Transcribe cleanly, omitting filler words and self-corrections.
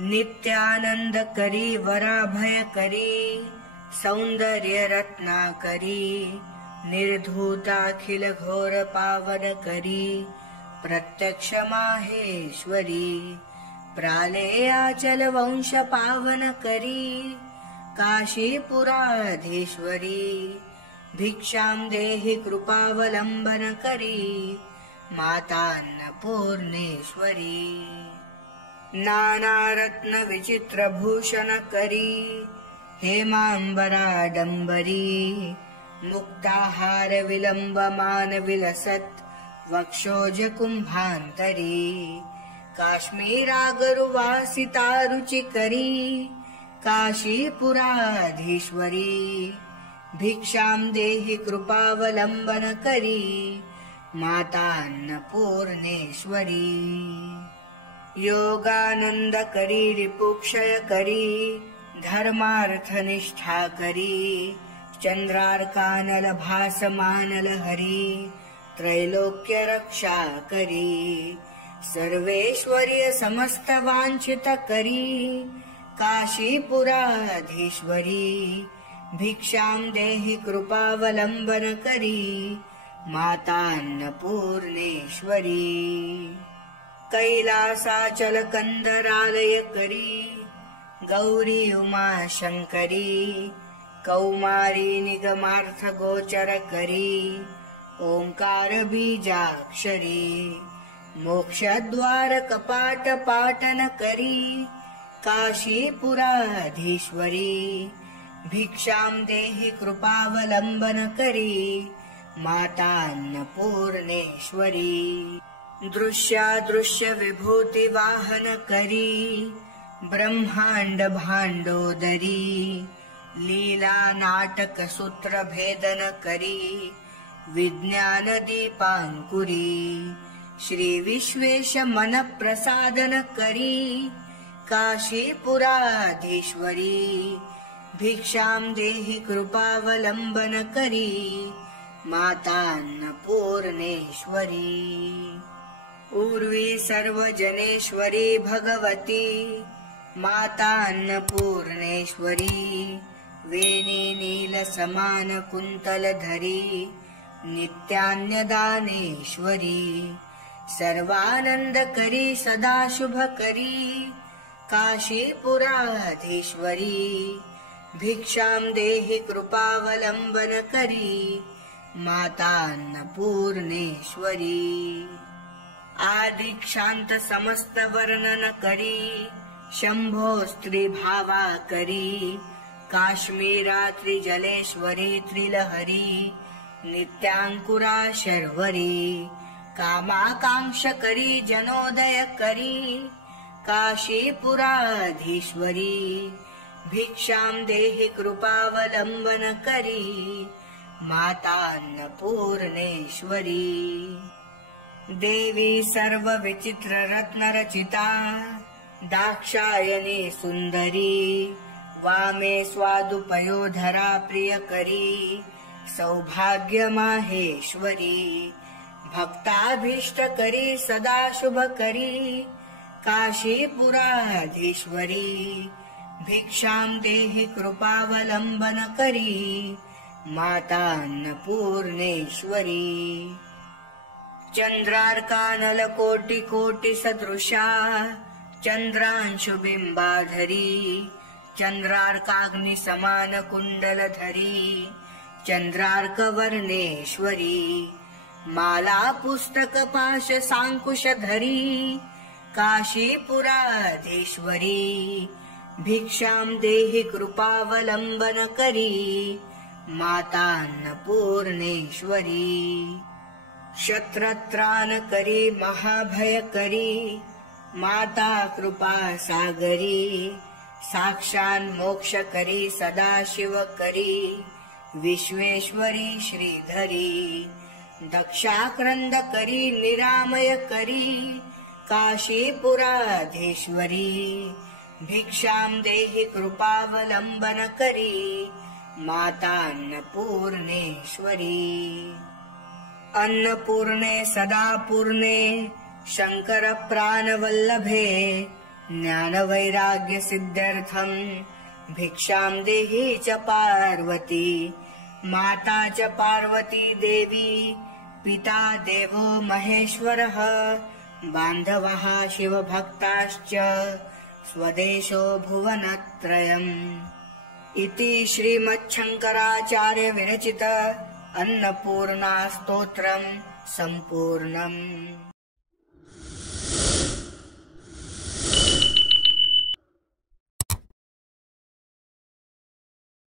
नित्यानंदकरी वराभयकरी सौंदर्य रत्नाकरी निर्धूताखिल घोर पावनकरी प्रत्यक्ष माहेश्वरी प्रालेयाचल वंश पावनकरी काशीपुराधीश्वरी भिक्षां देहि कृपावलंबनकरी मातान्नपूर्णेश्वरी नानारत्न विचित्रभूषणकरी हेमांबराडंबरी मुक्ताहार विलंबमान विलसत् वक्षोज कुंभांतरी काश्मीरागरुवासितारुचिकरी काशीपुराधीश्वरी भिक्षां देहि कृपावलंबनकरी मातान्नपूर्णेश्वरी योगानंदकरी रिपुक्षयकरी धर्मार्थनिष्ठाकरी चंद्रार्कानल भासमानल हरी त्रैलोक्य रक्षा करी सर्वेश्वर्य समस्त वांछित करी काशीपुराधीश्वरी भिक्षां देहि कृपावलंबन करी मातान्नपूर्णेश्वरी कैलासाचल कंदरालय करी गौरी उमा शंकरी कौमारी निगमार्थ गोचर करी ओंकार बीजाक्षरी मोक्षद्वार कपाट पाटन करी काशीपुराधीश्वरी भिक्षां देहि कृपावलंबन करी मातान्नपूर्णेश्वरी दृश्यादृश्य विभूति वाहन करी ब्रह्मांड भांडोदरी लीला नाटक सूत्र भेदन करी विज्ञान दीपांकुरी श्री विश्वेश मन प्रसादन करी काशीपुराधीश्वरी भिक्षां देहि कृपावलंबन करी मातान्नपूर्णेश्वरी उर्वी सर्वजनेश्वरी भगवती मातान्नपूर्णेश्वरी वेणी नील समान कुंतलधरी नित्यान्यदानेश्वरी सर्वानंदकरी सदा शुभकरी काशीपुराधीश्वरी भिक्षां देहि कृपावलंबन करी मातान्नपूर्णेश्वरी आदिक्षांत समस्त वर्णन करी शंभो स्त्री भावा करी काश्मीरा त्रिजलेश्वरी त्रिलहरी नित्यांकुरा शर्वरी कामाकांक्ष करी जनोदय करी काशीपुराधीश्वरी भिक्षां देहि कृपावलंबन करी मातान्नपूर्णेश्वरी देवी सर्व विचित्र रत्न रचिता दाक्षायणी सुंदरी वामे स्वादुपयोधरा प्रियकरी सौभाग्य माहेश्वरी भक्ताभीष्ट करी सदा शुभ करी काशीपुराधीश्वरी भिक्षां देहि कृपावलंबन करी मातान्नपूर्णेश्वरी चंद्रार्कानल कोटि कोटि सदृशा चंद्रांशु बिंबाधरी चंद्रार्काग्नि समान कुंडलधरी चंद्रार्क वर्णेश्वरी माला पुस्तक पाश सांकुशधरी काशीपुराधीश्वरी भिक्षां देहि कृपावलंबन करी मातान्नपूर्णेश्वरी शत्रत्रान करी महाभयकरी माता कृपा सागरी साक्षान् मोक्ष करी सदाशिव करी विश्वेश्वरी श्रीधरी दक्षाक्रंद करी निरामय करी काशीपुराधीश्वरी भिक्षां देहि कृपावलंबन करी मातान्नपूर्णेश्वरी अन्नपूर्णे सदा पूर्णे शंकर प्राणवल्लभे ज्ञानवैराग्यसिद्ध्यर्थं भिक्षां देहि च पार्वती। माता च पार्वती देवी, पिता देवो महेश्वरः, बान्धवः शिवभक्ताश्च स्वदेशो भुवनत्रयम्। इति श्रीमच्छङ्कराचार्य विरचित अन्नपूर्णा स्तोत्रम् सम्पूर्णम्।